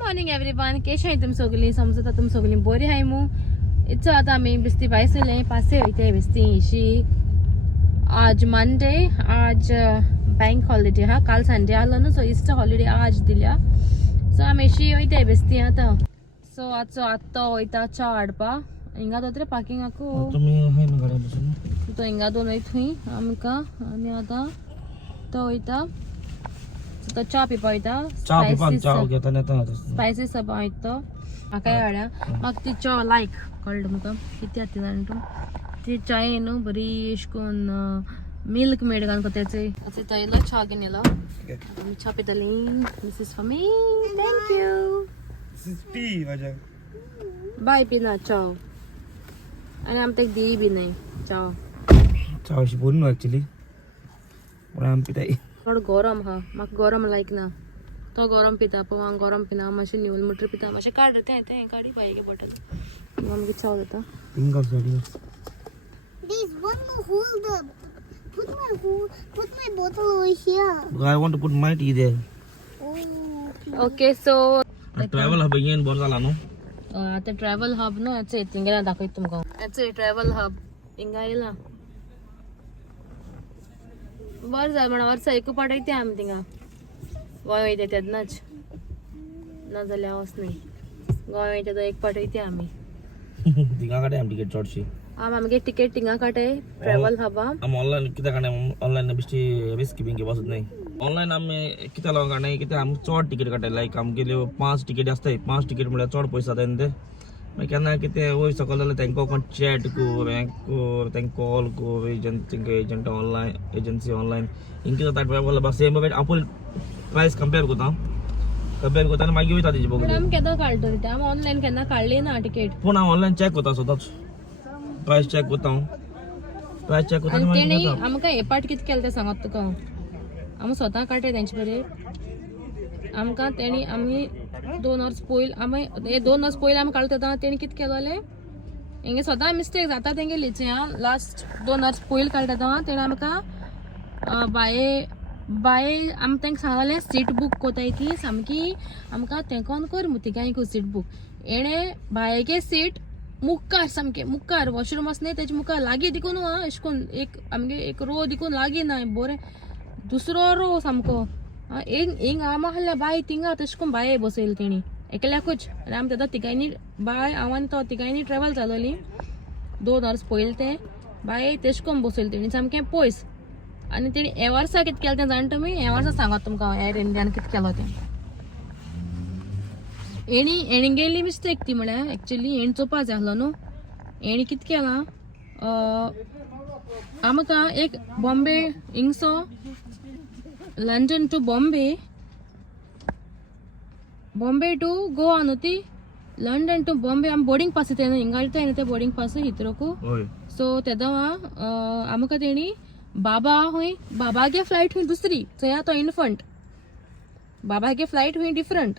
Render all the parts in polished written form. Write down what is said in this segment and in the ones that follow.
Morning everyone, केश आहे तुम सगळी समजता तुम सगळी बरी आहे मू इथं आता आम्ही बिस्ती पायसले पासे वयते बिस्ती इशी आज मंडे आज बँक हॉलिडे हा काल संडे आलं ना सो इस्टर हॉलिडे आज दिल्या सो आम्ही इशी वयते बिस्ती आता सो आजचो आत्ता वयता चा हाडपा हिंगा दोतरे पार्किंग आकू तुम्ही आहे ना गाड्या बसून तो हिंगा दोन वयत हुई आम्ही आता तो वयता तो चा पिपा वयता स्पायसीस सब वयता म्हाका हाड्या म्हाका ती चा लायक कळ्ळें म्हाका कितें आसा जाण तूं ती चाये न्हू बरी अशी करून मिल्क मेड घालून कोत्याचे असे तयलो चा घेवन येलो आमी चा पितली this is for me thank you बाय पिना चा आनी आमी तेका दी बी न्हय चा अशी बोल न्हू एक्चुअली पण आमी पिताय थोडं गरम हा म्हाका गरम लायक ना तो गरम पिता पळय हांव गरम पिना मातशें निवल मुटर पिता मातशें काड तें काडी पाहिजे बॉटल आमगे चाव जाता pink of sari There's one more holder. Put my bottle over here. I want to put my tea there. Oh. Okay so travel hub N bore झाला न्हू आता ट्रॅव्हल हब न्हू याचे थिंगा दाखयत तुमकां याचे ट्रॅव्हल हब हिंगा येयला बरें जालें म्हणून वर्सा एक पाट वयता आमी थिंगा गोंय वयता तेन्नाच ना जाल्यार वचनाय गोंय वयता तो एक पाट वयता आमी तिंगा काडे आमी टिकेट चडशी आमगे टिकेट थिंगा काटे ट्रॅव्हल हबा आमी ऑनलायन कित्याक काडे ऑनलायन बेश्टी रिस्क बिंग बसत नाही ऑनलायन आमी कित्याक लागून काडनाय कित्याक आमी चड टिकेट काडटाय लायक आमगेल्यो 5 टिकेट आसताय 5 टिकेट म्हळ्यार चड पयस जाताय न्ही ते मागीर केन्ना कितें वयर सकयल जाल्यार तांकां कोण चॅट कर हें कर तांकां कॉल कर एजंट ऑनलायन एजन्सी ऑनलायन हिंग जाता ट्रॅव्हल हबा सेम आपूण प्रायस कंपेर करता आनी मागीर वयता तेजी पण बघून आमी केन्ना काडटली ते आमी ऑनलायन केन्ना काडली ना टिकेट पूण हांव ऑनलायन चॅक करता सदांच प्रायस चॅक करता आनी तेणी आमकां हे पाट कितें केलें तें सांगत तुका आमी स्वता काडटा तेंचे बरें आमकां तेणी आमी 2 वर्स पयलीं आमी हे 2 वर्स पयलीं आमी काडलो तेन्ना तेणी कितें केलोलें हेंगे सदां मिस्टेक जाता तेंगेलीच लास्ट 2 वर्स पयलीं काडटा तेन्ना तेणी आमकां बाये आमी तांकां सांगलें सीट बूक कोताय ती सामकी आमकां तेंकोन कर मुतिगांयक सीट बूक हेणे बायेगे सीट मुखार सामकें मुखार वॉशरूम आसनाय तेजे मुखार लागीं दिकून अशें करून एक आमगे एक रो दिकून लागीं ना बरें दुसरो रो सामको हिंग आम आहल्या बाय थिंगा तशें करून बाये बसयली तेणी एकल्याकूच आनी आमी तेन्ना तिगांयनी बाय हांव आनी तो तिगांयनी ट्रॅव्हल जालोली 2 वर्स पयलीं ते बाये तशें करून बसयली तेणी सामकें पयस आनी तेणी हे वर्सा कितें केलें तें जाणा तुमी हे वर्सा सांगत तुमकां एअर इंडियान कितें केलो तें हेणी गेल्ली मिस्टेक ती म्हळ्यार एक्चुअली हेणी चोवपा जाय आहलो न्हू हेणी कितें केलां आमकां एक बॉम्बे हिंगसो London to Bombay to Goa न्हू ती लंडन टू बॉम्बे आमी बोर्डिंग पास येता हिंगा येताय न्हू ते बोर्डिंग पास हित्रोकू सो तेदोवा आमकां तेणी बाबा हूंय बाबागे फ्लायट हूंय दुसरी थंय तो इन्फंट बाबागे फ्लायट हूंय डिफरंट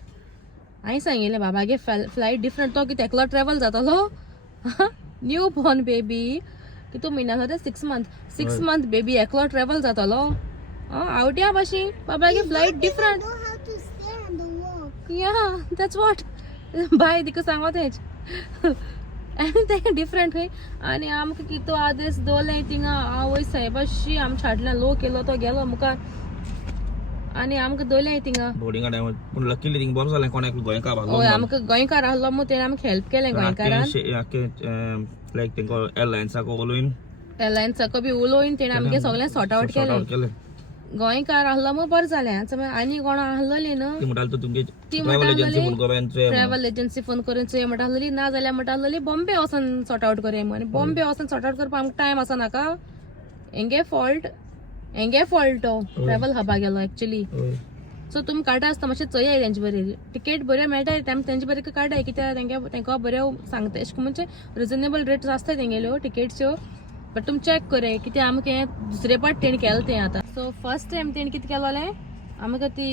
हांवें सांगिल्लें बाबागे फ्लायट डिफरंट तो कितें एकलो ट्रॅव्हल जातालो न्यू बॉर्न बेबी कितू म्हयन्याचो ते 6 मंथ बेबी एकलो ट्रॅव्हल जातालो आवट्या भाशेन बाबागे flight different I don't have to stand and walk. Yeah that's what बाय तिका सांगोत हेच आनी तें डिफरंट खंय आनी आमकां कितू आदेस दवरलें थिंगा आवय सायबाशी आमी छाटल्यान लो केलो तो गेलो मुखार आनी आमकां दवरलें थिंगा बोर्डिंगा टायमार पूण लकीली थिंग बरो जालें कोणाक गोंयकार हय आमकां गोंयकार आहलो मू तेणे आमकां हेल्प केलें गोंयकारान लायक तेंको एअरलायन्साक उलोवन एअरलायन्साको बी उलोवन तेणे आमगे सगळें सॉर्ट आउट केलें गोंयकार आहलो मू बरें जालें आनी कोण आहलोली न्हू ती म्हणटाली तुमगे ती ट्रॅव्हल एजन्सी फोन करून चोय म्हणटाली ना जाल्यार म्हणटाली बॉम्बे वचून सॉर्ट आउट करया आनी बॉम्बे वचून सॉर्ट आउट करपाक आमकां टायम आसनाका हेंगे फॉल्ट तो ट्रॅव्हल हबा गेलो एक्चुअली सो तुमी काडटा आसता मातशें चोयाय तेंचे बरें टिकेट बऱ्यो मेळटाय तेंचे बरें काडाय कित्याक तेंकां बऱ्यो सांगता अशें म्हणजे रिजनेबल रेट्स आसताय तेंगेल्यो टिकेट्सच्यो बट तुमी चॅक कराय कित्याक आमकां हें दुसरे पाट तेणी केलें तें आतां सो फर्स्ट टायम तेणी कितें केलोलें आमकां ती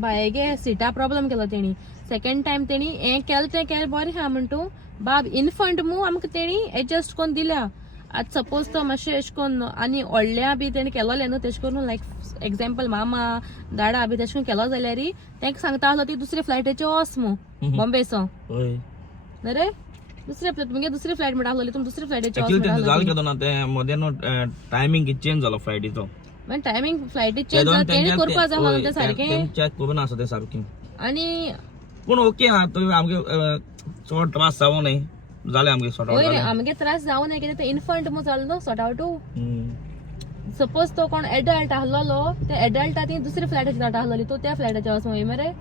बायेगे सिटा प्रॉब्लम केलो तेणी सेकंड टायम तेणी हें केलें तें केलें बरें आहा म्हणटू बाब इन्फंट मू आमकां तेणी एडजस्ट करून दिल्या आतां सपोज तो मातशें एश कोन्न आनी व्हडल्या बी तेणी केलोलें न्हू तेश कोन्न लायक एग्जाम्पल मामा दाडा बी तेश कोन्न केलो जाल्यार तेंका सांगता आसलो ती दुसरी फ्लायटीचेर वच मू बॉम्बेचो होय न्हू रे दुसरे तुमगे दुसरी फ्लायट म्हणटा आसलोली तुमी दुसरी फ्लायटीचेर वच एक्चुअली जाल केदो ना ते मध्ये न्हू टायमिंग चेंज जालो फ्लायटीचो मागीर टायमींग फ्लायटी चेंज जालो तेणी करपा जाय आसलो तें सारकें चॅक करून आसा तें सारकें आनी पूण ओके हा तो आमगे चड त्रास जावं न्ही जालें आमगे सॉर्ट वयर आउट आमगे त्रास जावं ना कितें ते इन्फंट मू जालो न्हू सॉर्ट आउट जालें सपोज तो कोण एडल्ट आहलोलो त्या एडल्टा ती दुसरी फ्लायटाचेर धाडटा आसलोली तो त्या फ्लायटाचेर वच मरे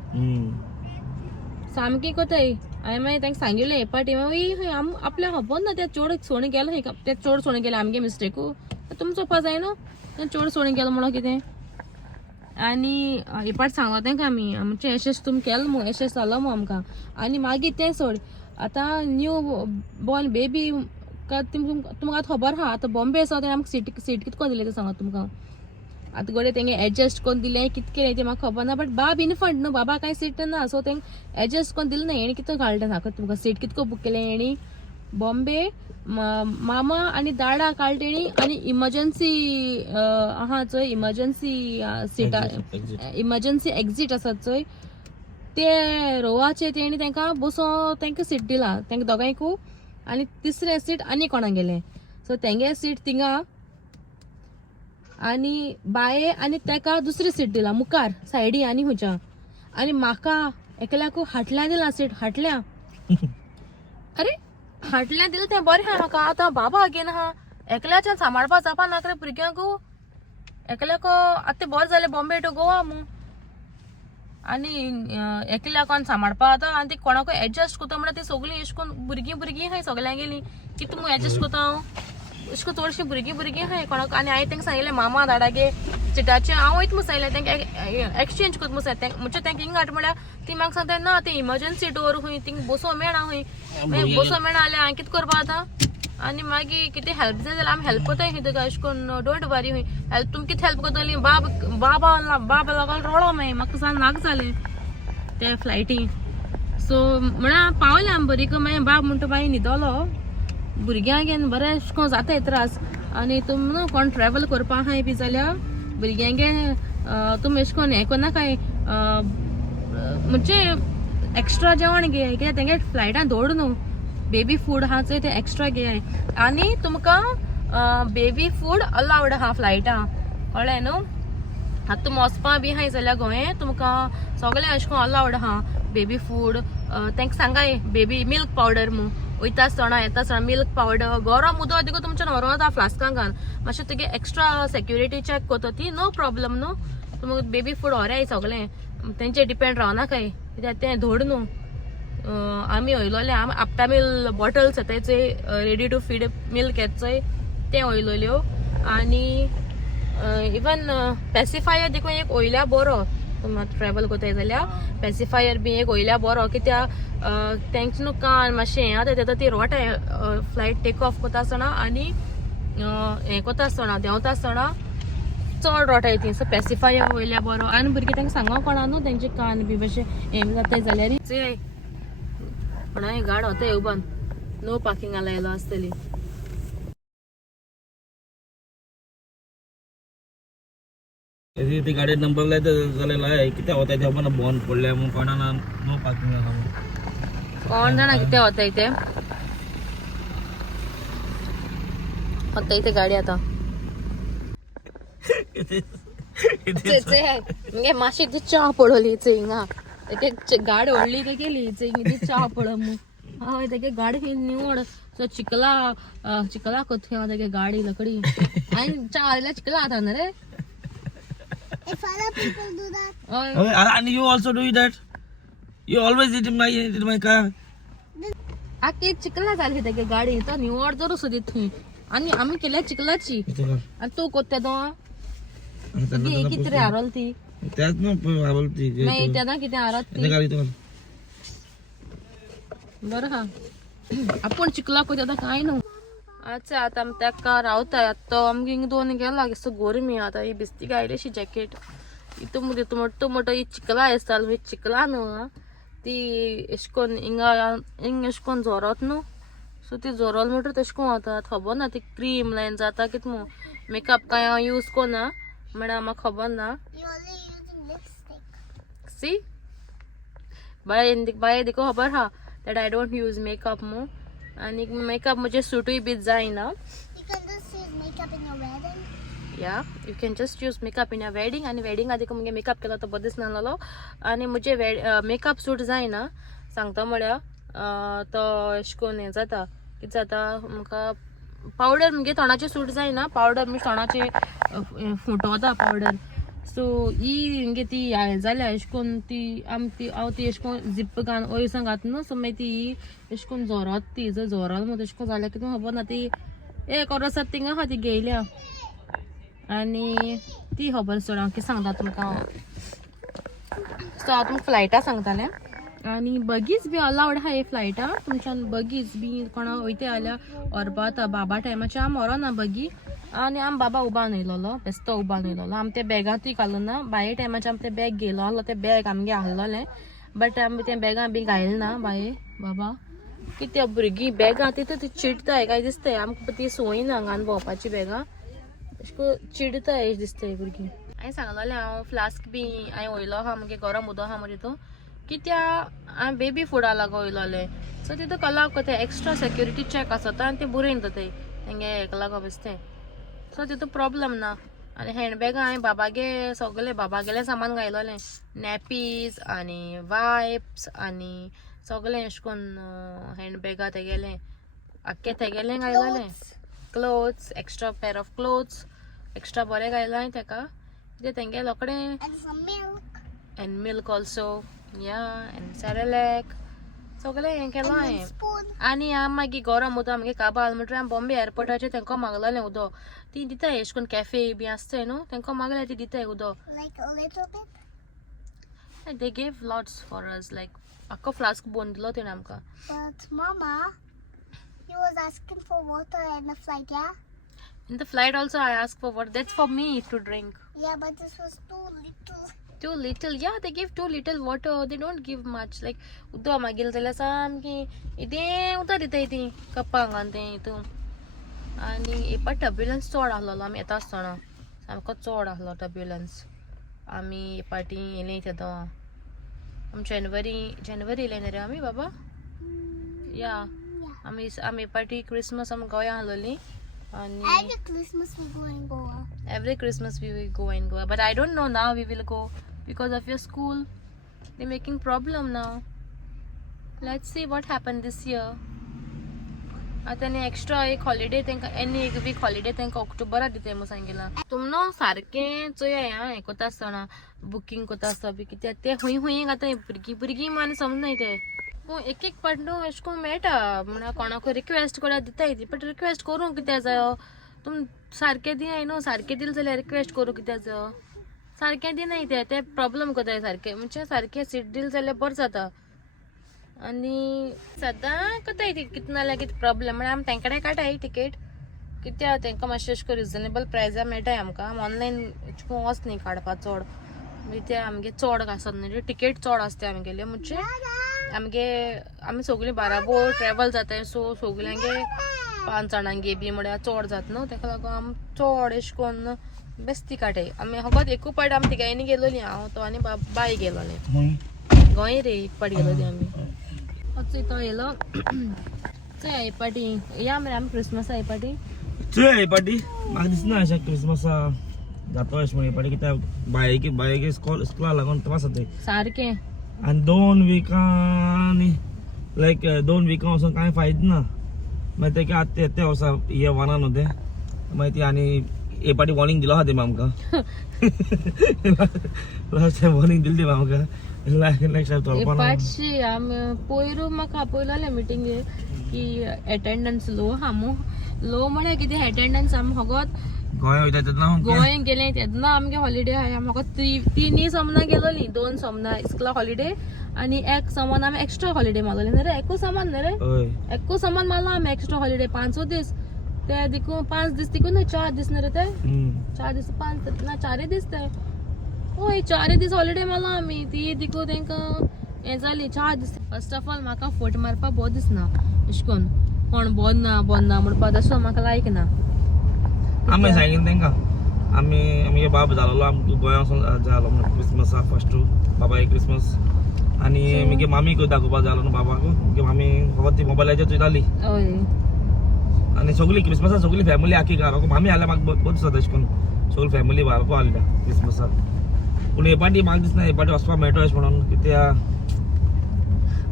सामकी कोताय हांवें मागीर तांकां सांगिल्लें हे पाटी मागीर आपल्या खबर ना त्या चोड सोणी गेलो खंय ते चोड सोणी गेले आमगे मिस्टेकू तुमी चोवपा जाय न्हू ते चोड सोणी गेलो म्हणून कितें आनी हे पाट सांगो तांकां आमी आमचें एशेश तुमी केलो मू एशेश जालो मू आमकां आनी मागीर तें सोड आतां न्यू बॉर्न बेबी तुमकां आतां खबर आहा आतां बॉम्बे आसा तेणें आमकां सीट कितको दिलें तें सांगत तुमकां आतां गोडे तेंगे एडजस्ट करून दिलें कितें केलें तें म्हाका खबर ना बट बाब इनफंट न्हू बाबा कांय सीट ना सो तेंका एडजस्ट करून दिलें ना हेणी कितें घालता सांगत तुमकां सीट कितको बूक केलें हेणी बॉम्बे मामा आनी दाडा काल तेणी आनी इमर्जन्सी आहा चोय इमर्जन्सी सीटा इमर्जन्सी एक्झीट आसा चोय ते रोवाचे तेणी तांकां बसो तांकां सीट दिला तांकां दोगांयकू आनी तिसरें सीट आनी कोणाक गेलें सो तेंगे सीट थिंगा आनी बाये आनी तेका दुसरी सीट दिला मुखार सायडी आनी हुच्या आनी म्हाका एकल्याकू हाटल्या दिला सीट हाटल्या अरे हाटल्या दिलें तें बरें आहा म्हाका आतां बाबा घेन आहा एकल्याच्यान सांबाळपा जावपा ना रे भुरग्यांकू एकल्याक आतां तें बरें जालें बॉम्बे टू गोवा मू आनी एकल्याक कोण सांबाळपा आतां आनी ती कोणाकूय एडजस्ट कोता म्हणल्यार ती सगळीं अशें करून भुरगीं आहाय सगळ्यांक गेलीं कितें तुमी एडजस्ट कोता हांव अशें करून चडशीं भुरगीं आहाय कोणाक आनी हांवें तांकां सांगिल्लें मामा दाडागे चिटाचें हांव वयता म्हणून सांगिल्लें तांकां एक्सचेंज कोत म्हणून म्हणजे तांकां हिंगा हाड म्हळ्यार ती म्हाका सांगता ना ती इमर्जन्सी डोर खंय थिंग बसो मेळना खंय मागीर बसो मेळना जाल्यार हांवें कितें करपा आतां आनी मागीर कितें हेल्प जाय जाल्यार आमी हेल्प कोताय खंय तुका अशें करून डोंट वरी खंय हेल्प तुमी कितें हेल्प कोताली बाबा लागून रडो मागीर म्हाका सांग नाका जालें त्या फ्लायटीन सो म्हळ्यार पावलें आमी बरी मागीर बाब म्हणटा मागीर न्हिदलो भुरग्यांक बरें अशें करून जाताय त्रास आनी तुमी न्हू कोण ट्रॅवल करपा आहाय बी जाल्यार भुरग्यांगे तुमी अशें करून हें कोनाकाय म्हणजे एक्स्ट्रा जेवण घे कित्याक तेंगे फ्लायटान दवड न्हू बेबी फूड आहा चोय ते एक्स्ट्रा घे आनी तुमकां बेबी फूड अलावड आहा फ्लायटां कळ्ळें न्हू आतां तुमी वचपा बी आहाय जाल्यार गोंय तुमकां सगळें अशें करून अलावड आहा बेबी फूड तांकां सांगाय बेबी मिल्क पावडर मू वयता आसतना येता आसतना मिल्क पावडर गरम उदक देखून तुमच्यान व्हरों येता फ्लास्कां घाल मातशें तुगे एक्स्ट्रा सेक्युरिटी चॅक कोता ती नो प्रॉब्लम न्हू तुमकां बेबी फूड व्हराय सगळें तेंचेर डिपेंड रावनाकाय कित्याक तें धोड न्हू आमी वयलोले आपटामील बॉटल्स येताय चोय रेडी टू फीड मिल्क येत चोय तें वयलोल्यो आनी इवन पॅसिफायर देखून एक वयल्या बरो तुमी ट्रॅवल कोताय जाल्यार पॅसिफायर बी एक वयल्या बरो कित्याक तेंच न्हू कान मातशें हें आतां तें ती रोटाय फ्लायट टेक ऑफ कोता आसतना आनी हें कोता आसतना देंवता आसतना चड रोटाय ती सो पॅसिफायर वयल्या बरो आनी भुरगीं तांकां सांगो कोणा न्हू तेंचे कान बी मातशें हें जाताय जाल्यार म्हणून गाड होता येवबान नो पार्किंगा लायलो आसतली ती गाडी नंबर लायता जाल्यार लाय कित्याक वता ते पण बंद पडल्या म्हूण कोणाना नो पार्किंग आसा कोण जाणा कितें वताय ते वताय ते गाडी आतां म्हणजे मातशी च्या पडली हिंगा ते गाडी व्हडली ते गेली च्या पड हय तेगे गाडी निवड सो चिकला कोथ्या तेगे गाडी लकडी आनी च्या हाडल्या चिकला आता ना रे If other people do that, okay, and you also do that? You always eat in my car? आके चिकला जाली तेगे गाडी तो निवड जरूर सोदीत थंय आनी आमी केल्या चिकलाची आनी तूं कोत्ता तो कितें रे हारोल ती त्याच न्हू हारोल ती मागीर तेन्ना कितें हारत ती गाडी तो बरं हा आपूण चिकला कोत्ता आतां कांय न्हू अच्छा आतां आमी तेका रावताय आतां तो आमगे हिंग दोन गेला सो गोरमी आतां ही बिस्ती गायलेशी जॅकेट इतू मोटो ही चिकला आसताल चिकला न्हू ती एश कोन हिंगा एश कोन जोरोत न्हू सो ती जोरोल म्हणटा तशें करून वतात खबर ना ती क्रीम लायन जाता कितें मू मेकअप काय हांव यूज कोना म्हळ्यार म्हाका खबर ना You're only using lipstick. सी बाय देखो खबर हा that I don't use makeup मू आनी मेकअप म्हजे सुटूय बी जायना You can just use makeup in your wedding. या you can just use makeup in a wedding आनी वेडिंगा देखून मुगे मेकअप केलो तो बरो दिसनासलो आनी म्हजे मेकअप सूट जायना सांगता म्हळ्यार तो अशें करून हें जाता कितें जाता म्हाका पावडर मुगे तोंडाचें सूट जायना पावडर म्हणजे तोंडाचें फुटोता पावडर सो ही मुगे ती हांवें जाल्या अशें करून हांव ती अशें करून झिप्प घालून ओयसां घात न्हू सो मागीर ती अशें करून जोरोत ती जर जोरोल म्हणून तशें करून जाल्यार कितें खबर ना ती एक वर्सात थिंगा आहा ती घेयल्या आनी ती खबर सोड हांव कितें सांगता तुमकां सो हांव तुमकां फ्लायटा सांगतालें आनी बगीच बी अलावड आहा हे फ्लायटा तुमच्यान बगीच बी कोणा वयता जाल्यार व्हरपा बाबा टायमाचेर आमी व्हरोना बगी आनी आमी बाबा उबान येयलोलो बेस्तो उबान येयलोलो आमी ते बॅगांतूय घालून ना बाये टायमाचेर आमी ते बॅग घेयलो आहलो ते बॅग आमगे आहलोलें बट आमी ते बॅगां बी घायल ना बाये बाबा कित्याक भुरगीं बॅगां तितून चिडताय काय दिसताय आमकां ती संवय ना हांगान भोंवपाची बॅगां चिडताय अशें दिसताय भुरगीं हांवें सांगलोलें हांव फ्लास्क बी हांवें वयलो आहा मुगे गरम उदक आहा म्हजे तो कित्या हांवें बेबी फुडा लागो वयलोलें सो तितू कलाक कोते एक्स्ट्रा सेक्युरिटी चॅक आसता आनी ते बुरयन दोताय तेंगे हेका लागो बेश्टें सो तितू प्रॉब्लम ना आनी हँडबॅगां हांवें बाबागे सगलें बाबागेलें सामान घायलोलें नॅपीज आनी वायप्स आनी सगलें अशें करून हँडबॅगां तेगेलें आख्खें तेगेलें घायलोलें clothes extra pair of clothes extra बरें घायला हांवें तेका कित्याक तेंगे रोखडें And some milk. End milk also या एंड सॅरेलॅक सगलें हें केलो And one हांवें spoon. आनी हांव मागीर गरम उदक आमगे काबार म्हणटरी हांव बॉम्बे एअरपोर्टाचेर तेंकां मागलोलें उदक ती दिताय अशें करून कॅफे बी आसताय न्हू तेंकां मागल्यार ती दिताय उदक Like a little bit. They gave lots for us like आख्खो फ्लास्क बोन दिलो तेणें आमकां But Mama, you was asking for water in the flight, yeah? In the flight also I ask for what that's for me to drink Yeah, but this was too little. too little yeah they give too little water they don't give much like उदक मागील जाल्यार सामकी इतें उदक दिताय ती कपांक आनी तें हितून आनी एपा टर्ब्युलन्स चड आहलोलो आमी येता आसतना सामको चड आहलो टर्ब्युलन्स आमी हे पाटी येयलें तेदो आमी जानेवारी येयलें न्ही रे आमी बाबा या आमी हे पाटी क्रिसमस आमी गोंया आहलोलीं आनी Every Christmas we go in Goa. every Christmas we will go and go but I don't know now we will go because of your school they're making problem now let's see what happened this year आता नी extra एक holiday तेंका any एक weak holiday तेंका ऑक्टोबरात दिताय म्हणून सांगिला तुमनो सारकें चोया हें कोता आसतना बुकींग कोता आसता बी कित्याक ते हुंय घाताय भुरगीं माने समजनाय ते पूण एक पाट न्हू अशें करून मेळटा म्हळ्यार कोणाक रिक्वेस्ट कोल्यार दिताय ती बट रिक्वेस्ट करूंक कित्याक जायो तुम सारकें दिनाय न्हू सारकें दिलें जाल्यार रिक्वेस्ट करूंक कित्याक जायो सारकें दिनाय ते प्रॉब्लम कोताय सारकें म्हणजे सारकें सीट दिलें जाल्यार बरें जाता आनी सदां कोताय ती कितें नाल्यार कितें प्रॉब्लम म्हळ्यार आमी तेंकडेन काडटाय टिकेट कित्याक तेंकां मातशें अशें करून रिजनेबल प्रायजार मेळटाय आमकां ऑनलायन अशें करून वच न्ही काडपा चड म्हणजे ते आमगे चड आसत न्ही टिकेट चड आसता आमगेले म्हणजे आमी सगळीं बाराबोर ट्रॅवल जाताय सो सगल्यांगे 5 जाणांगे बी म्हळ्यार चड जाता न्हू तेका लागून आमी चड अशें करून बेस्ती काडटाय आमी फकत एकू पाट आमी तिगांयनी गेलोलीं हांव तो आनी बाय गेलोलें गोंय रे एक पाट गेलोलीं आमी तो येयलो चोय हे पाटी या मरे आमी क्रिसमसा हे पाटी हे पाटी म्हाका दिसना अशें क्रिसमसा जातो अशें म्हण हे पाटी कित्याक बायेक स्कूला लागून त्रास जाताय सारकें आनी 2 विकांनी लायक 2 विकां वचून कांय फायदो ना मागीर तेका आतां ते वर्सा हे वना न्हू ते मागीर ती आनी हे पाटी वॉर्निंग दिलो आहा तेमी आमकां लास्ट टायम वॉर्निंग दिली तेमी आमकां नेक्स्ट टायम चलपा ना पाटशी आमी पयरू म्हाका आपयलोलें मिटिंगेर की एटेंडन्स लो आहा मू लो म्हळ्यार कितें एटेंडन्स आमी फकत गोंया वयता तेन्ना गोंयान गेलें तेन्ना आमगे हॉलिडे आहा म्हाका 3 समना गेलोलीं 2 समना इस्कला हॉलिडे आनी 1 समन आमी एक्स्ट्रा हॉलिडे मारलोली न्ही रे एकू सामान न्ही रे हय एकू सामान मारलो आमी एक्स्ट्रा हॉलिडे 5 दीस ते देखून 5 दीस देखून 4 दीस न्ही रे ते 4 दीस 5 ना 4 दीस ते हय 4 दीस हॉलिडे मारलो आमी ती देखून तेंकां हें जाली 4 दीस फर्स्ट ऑफ ऑल म्हाका फोट मारपा बहुत दिसना अशें करून कोण बोंद ना म्हणपा तसो म्हाका लायक ना. आमी सांगितलें तेंकां आमगे बाब जालोलो आमकां गोंया वचून जालो म्हणून क्रिसमसाक फर्स्ट बाबाय क्रिसमस आनी म्हगे मामीक दाखोवपाक जालो न्हू बाबाक म्हगे मामी फकत ती मोबायलाचेर चोयताली हय आनी सगळी क्रिसमसाक सगळी फॅमिली आख्खी घरा मामी आल्या म्हाका बहुत दिसता तशें करून सगळी फॅमिली भारतो आसल्या क्रिसमसाक पूण हे पाटी म्हाका दिसना हे पाटी वचपाक मेळटो अशें म्हणून कित्याक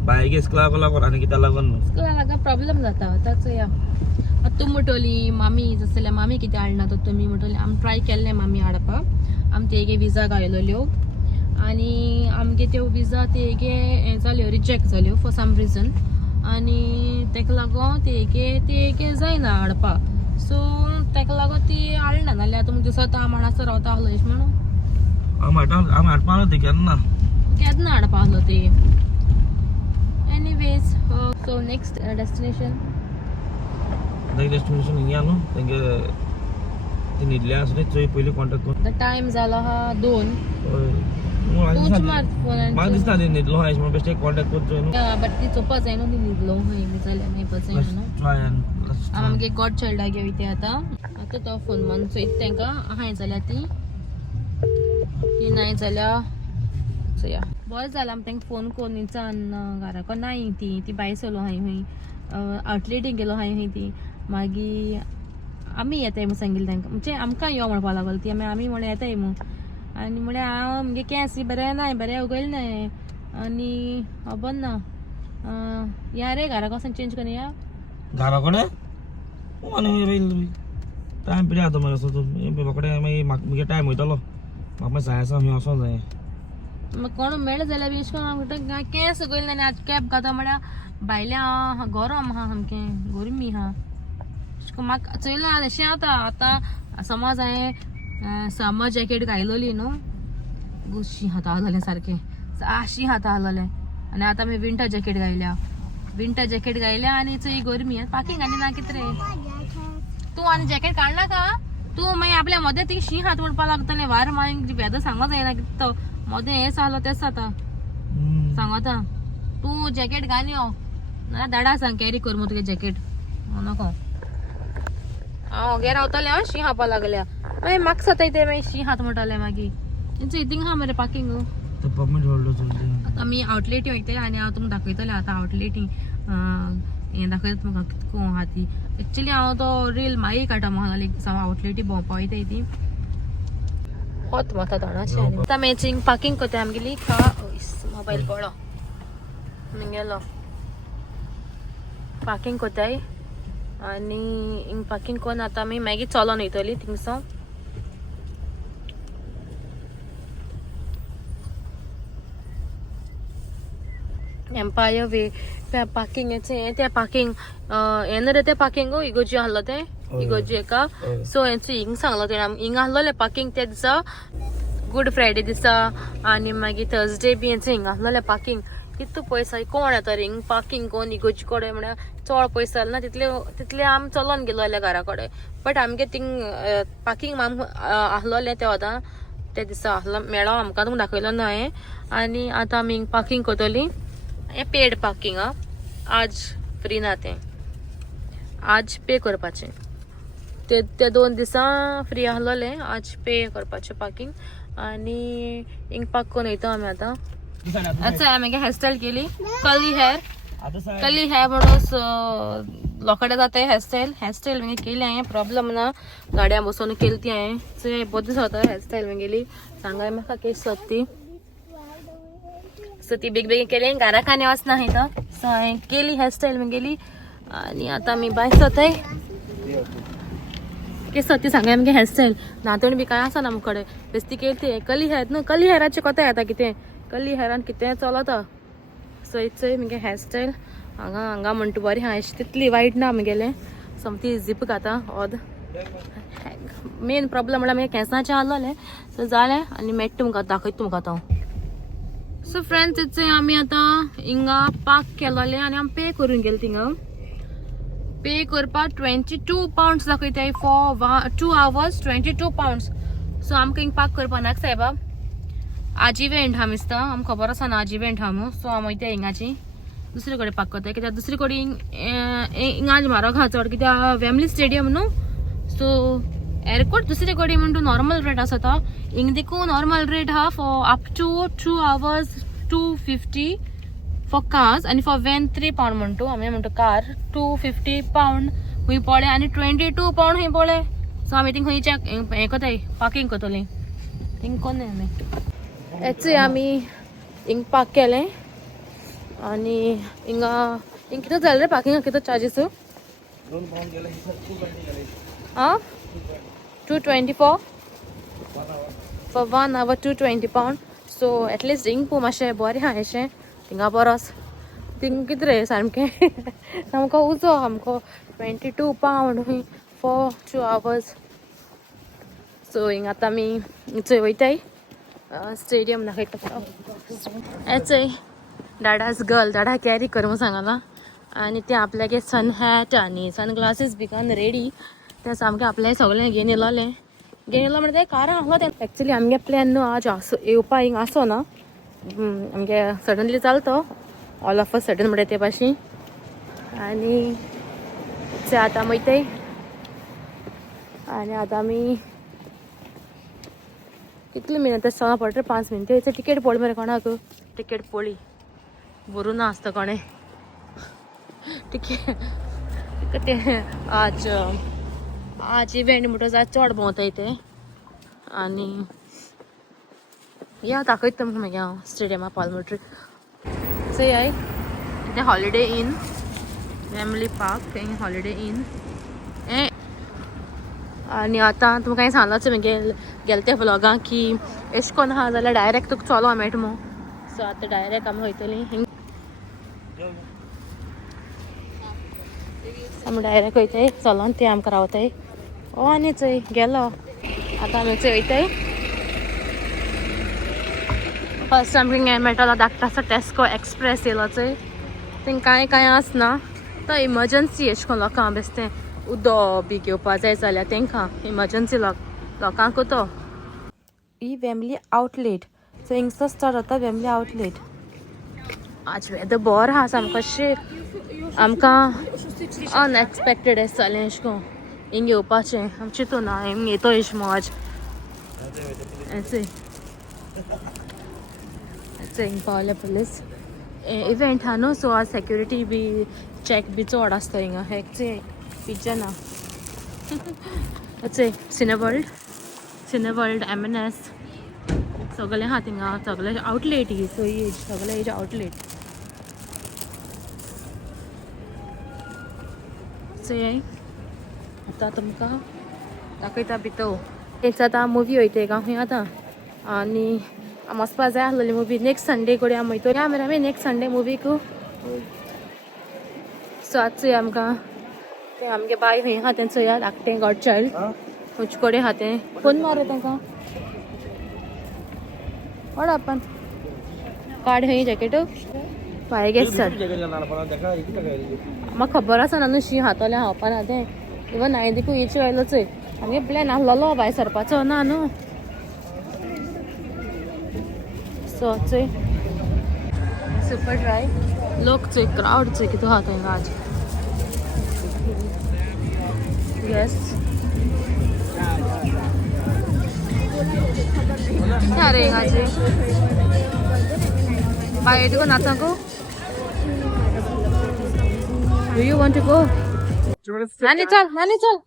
बायगे इस्कलाक लागून आनी कित्याक लागून लागून प्रॉब्लेम जाता आतांच या तूं म्हणटली मामी जसं जाल्यार मामी कितें हाडना तर तुमी म्हणटली आमी ट्राय केल्लें मामी हाडपाक आमी तेगे विजा घायलोल्यो आनी आमगे त्यो विजा तेगे हें जाल्यो रिजेक्ट जाल्यो फॉर सम रिजन आनी तेका लागून तेगे जायना हाडपाक सो तेका लागून ती हाडना नाल्यार तुमकां दिसता हांव हांगासर रावता आहलो अशें म्हणून आमी हाडपाक लागलो ते केन्ना हाडपाक आहलो ती anyways so next destination destination हिंगा न्हू तेंगे ती न्हिदल्या आसली थंय पयलीं कॉन्टेक्ट करून टायम जालो हा 2 म्हाका दिसता ती न्हिदलो आहा म्हणून बेश्टे कॉन्टेक्ट करचो न्हू बट ती चोवपा जाय न्हू ती न्हिदलो हय बी जाल्यार मागीर जायना न्हू ट्राय एंड आमगे गॉड चायल्डाक घेवया ते आतां तो फोन मारून चोयता तेंकां हाय जाल्यार ती नाय जाल्यार चोया बरें जालें आमी तेंका फोन करून निचान घराको नाय ती भायर सलो हाय हूंय आउटलेटीक गेलो हाय हूंय ती मागीर आमी येताय म्हणून सांगिल्लें तेंकां म्हणजे आमकां यो म्हणपा लागलो ती आमी म्हण येताय म्हणून आनी म्हळ्यार हांव म्हगे केंस बरें नाय बरें उगयलें नाय आनी खबर ना या रे घराक वचून चेंज करून या घरा कडेन टायम पिड्या जाता मागीर असो कडेन मागीर म्हगे टायम वयतलो म्हाका मागीर जाय आसा खंय वचोंक जाय कोण मेळ्ळें जाल्यार बी अशें करून केंस उगयलें आनी आतां कॅब घाता म्हळ्यार भायल्या गरम आहा सामकें गरमी आहा म्हाका चोयलें अशें जाता आतां समज हांवें समर जॅकेट घायलोली न्हू शी हाता आहलोलें सारकें शी हाता आहलोलें आनी आतां आमी विंटर जॅकेट घायल्या आनी चोय गरमी पाकींग आनी ना कितें रे तूं आनी जॅकेट काडना का तूं मागीर आपल्या मदें ती शी हात म्हणपा लागतलें वार मागीर वेदर सांगो जायना कितें तो मदें हें जालो तेंच जाता सांगता तूं जॅकेट घाल यो नाल्यार धाडा सांग कॅरी कर मग तुगे जॅकेट नाको हांव घे रावतलें हांव शी हापा लागल्या मागीर म्हाका जाताय ते मागीर शी हात म्हणटाले मागीर तेंचो हितींग आहा मरे पाकींग आतां आमी आउटलेटी वयतले आनी हांव तुमकां दाखयतलें आतां आउटलेटी हें दाखयता तुमकां कितको आहा ती एक्चुली हांव तो रील मागीर काडटा म्हाका आउटलेटी भोंवपा वयताय ती होत म्हाका थोडाशें आनी आतां मॅचिंग पाकींग कोताय आमगेली मोबायल पडलो गेलो पाकींग कोताय आनी हिंग पाकींग कोन्न आतां आमी मागीर चलोन वयतली थिंगसो एम्पायर वे पार्किंग ते पार्किंग हें रे ते पार्किंग इगोजी आहलो ते इगोजी एका सो हेंचो हिंग सांगलो ते हिंग आहलोले पार्किंग ते दिसा गुड फ्रायडे दिसा आनी मागीर थर्सडे बी हेंचो हिंग आहलोले पार्किंग कितू पयसा कोण येता हिंग पार्किंग कोण इगोजी कडेन म्हळ्यार चड पयस जालें ना तितले आमी चलोन गेलो जाल्यार घरा कडेन बट आमगे थिंग पार्किंग आहलोले ते वता ते दिसा आहलो मेळो आमकां तुमकां दाखयलो ना हांवें आनी आतां आमी हिंग पार्किंग करतली हें पेड पार्किंग आज फ्री ना तें आज पे करपाचें ते 2 दिसा फ्री आहलोलें आज पे करपाचें पार्किंग आनी हिंग पार्क करून वयता आमी आतां आतां हांवें मागीर हेअरस्टायल केली कर्ली हेअर म्हणून लोकडें जाता हेअरस्टायल मागीर केली हांवें प्रॉब्लम ना गाड्या बसून केली ती हांवें सो बरें दिसता हेअरस्टायल मागेली सांगाय म्हाका केस ती सो ती बेगीन केली घरा खाने वचना हांवें तो सो हांवें केली हेअरस्टायल मागेली आनी आतां आमी भायर सरताय केस ती सांगाय मागीर हेअरस्टायल नातोण बी कांय आसना मुख कडेन बेस्ती केली ती कर्ली हेअर न्हू कर्ली हेअराचें कोता येता कितें कर्ली हेअरान कितें चलता सो इचय मगे हेअरस्टायल हांगा म्हणटा बरी हांवें तितली वायट ना आमगेलें समती झीप घाता ओद मेन प्रॉब्लम म्हळ्यार मागीर केंसाचें आहलोलें सो जालें आनी मेळटा तुमकां दाखयता तुमकां तो सो फ्रेंड्स इट्स आमी आतां हिंगा पार्क केलोलें आनी आमी पे करून गेले थिंगा पे करपाक 22 पावंड्स दाखयताय फॉर 2 hours 22 पावंड्स सो आमकां हिंग पार्क करपा नाका सायबा आजीवेंट हा दिसता आमकां खबर आसा ना आजीवेंट हा म्हणून सो हांव वयता हिंगाची दुसरे कडेन पाक कोताय कित्याक दुसरे कडेन हिंगाज म्हारग आहा चड कित्याक वेमली स्टेडियम न्हू सो एअरपोर्ट दुसरे कडेन म्हणून नॉर्मल रेट आसता हिंग देखून नॉर्मल रेट आहा for up to 2 hours 250 for cars आनी फॉर वॅन 3 pound म्हणतो आमी म्हणतो कार 250 pound खंय पडे आनी 22 pound खंय पडे सो आमी थिंग खंयच्या हें कोताय पार्किंग कोतली थिंग कोन्नाय आमी हेचे आमी हिंग पार्क केलें आनी हिंगा हिंग कितें जालें रे पार्किंगाक कितें चार्जीस 2 pound गेले 220 आं 220 for 1 hour 220 pound so at least हिंग पळोवन मातशें बरें आहा अशें थिंगा बरोस थिंग कितें रे सामकें सामको उजो सामको 22 pound फॉर 2 hours सो हिंग आतां आमी थंय वयताय स्टेडियम दाखयता हेचंय डाडाज गर्ल डाडा कॅरी कर म्हणून सांगला आनी ते आपल्यागे सन हॅट आनी सन ग्लासीस बिकन रेडी ते सामकें आपलें सगळें घेवन येयलो म्हणटा ते कारां आसलो ते एक्चुली आमगे प्लॅन न्हू आज येवपा हिंग आसो ना आमगे सडनली चलतो ऑल ऑफ अ सडन म्हणटा ते भाशेन आनी ते आतां वयताय आनी आतां आमी कितले मिनट सांगा पडटा 5 मिनट थंयचं टिकेट पळय मरे कोणाक टिकेट पळय बरोवन ना आसता कोणें टिकेट ते आज इव्हेंट म्हणटा जाय चड भोंवताय ते आनी या दाखयता तुमकां मागीर हांव स्टेडियमा पालमोट्री चोय हय ते हॉलिडे इन वेमली पार्क ते हॉलिडे इन हें आनी आतां तुमकां हांवें सांगलाच गेले ते व्लॉगां की एश कोन्न आहा जाल्यार डायरेक्ट तुका चलो मेळटा मो सो आतां डायरेक्ट आमी वयतलीं हिंग आमी डायरेक्ट वयताय चलोन ते आमकां रावताय ओ आनी चोय गेलो आतां आमी चोय वयताय फर्स्ट आमकां हें मेळटलो धाकटो आसा टेस्को एक्सप्रेस येयलो चोय थिंग कांय आसना तो इमर्जन्सी एश कोन्न लोकांक बेश्टें उदो बी घेवपा जाय जाल्यार तांकां इमर्जन्सी लोकांक तो ही वेमली आउटलेट सो हिंगसर स्टार्ट जाता वेमली आउटलेट आज वेदर बरो आहा सामको अशें आमकां अनएक्सपेक्टेड एश जालें एश कोन्न हिंग येवपाचें आमी चिंतूं ना हिंग येतो एश आज हेचें हिंग पावले पुलीस इवेंट आहा न्हू सो आज सेक्युरिटी बी चॅक बी चड आसता हिंगा हेचें पिज्जा ना सिनेवर्ल्ड M&S सगळें आहा थिंगा सगळें आउटलेट ही सो ही सगळें हेज आउटलेट चोय आतां तुमकां दाखयता भितर तेच आतां मुवी वयता हांव खंय आतां आनी आमी वचपा जाय आसलेली मुवी नेक्स्ट संडे कडेन आमी वयतली आमी नेक्स्ट संडे मुवीक सो आज चोय आमकां ते आमगे बाय खंय आहा तेंचो या धाकटें गॉड चायल्ड खंयचे कडेन आहा तें फोन मार तांकां वॉट हॅपन काड खंय जॅकेट फाय गेट सर म्हाका खबर आसा न्हू शी हातोलें हावपा ना तें इवन हांवें देखून हेची आयलो चोय आमगे प्लॅन आसलोलो भायर सरपाचो ना न्हू सो चोय सुपर ड्राय लोक चोय क्रावड चोय कितें आहा थंय आज यस अरे हिंगाचे बाय तुका नाचा गो do you want to go नानी चल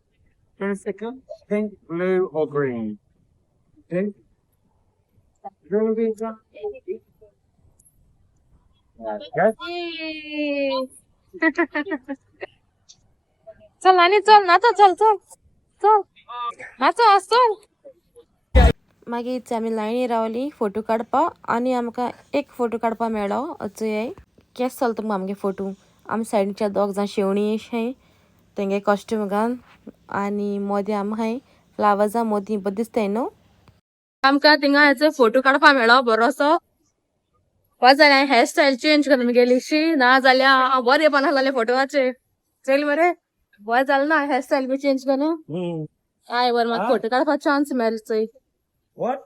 Pink, blue, or green? Pink? Green pizza? चल नानी चल नाचा चल नाचा चल मागीर आमी लायनी रावली फोटो काडपा आनी आमकां एक फोटो काडपा मेळ्ळो अचूय केस चलता तुमकां आमगे फोटो आमी सायडीच्या दोग जाण शेवणी अशें तेंगे कॉस्ट्यूम घाल आनी मोदी आमकां हाय फ्लावर्सां मोदी बरें दिसताय न्हू आमकां थिंगा हेचो फोटो काडपा मेळ्ळो बरोसो वा जाल्यार हेअरस्टायल चेंज करून गेली शी ना जाल्यार हांव बरें येवपा नासलें फोटोवाचेर चल मरे बरें जालें ना हेअरस्टायल बी चेंज करून आय बरें म्हाका फोटो काडपा चान्स मेळ्ळो चोय What?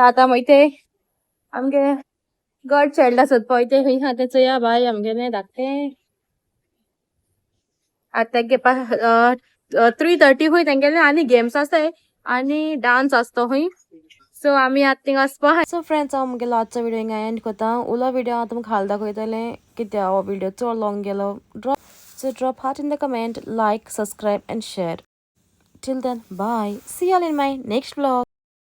आतां वयते आमगे गड चेडला आसत पळय ते खंय हा ते चोया बाय आमगेले धाकटे आतां घेवपा 3:30 खंय तेंगेले आनी गेम्स आसताय आनी डान्स आसतो खंय सो आमी आतां थिंगा वचपा सो फ्रेंड्स हांव मुगेलो आजचो व्हिडिओ हिंगा एंड कोता उलो व्हिडिओ हांव तुमकां हाल दाखयतलें कित्याक हो व्हिडिओ चड लॉंग गेलो drop heart in the comment, like, subscribe and share. Till then, bye. See y'all in my next vlog.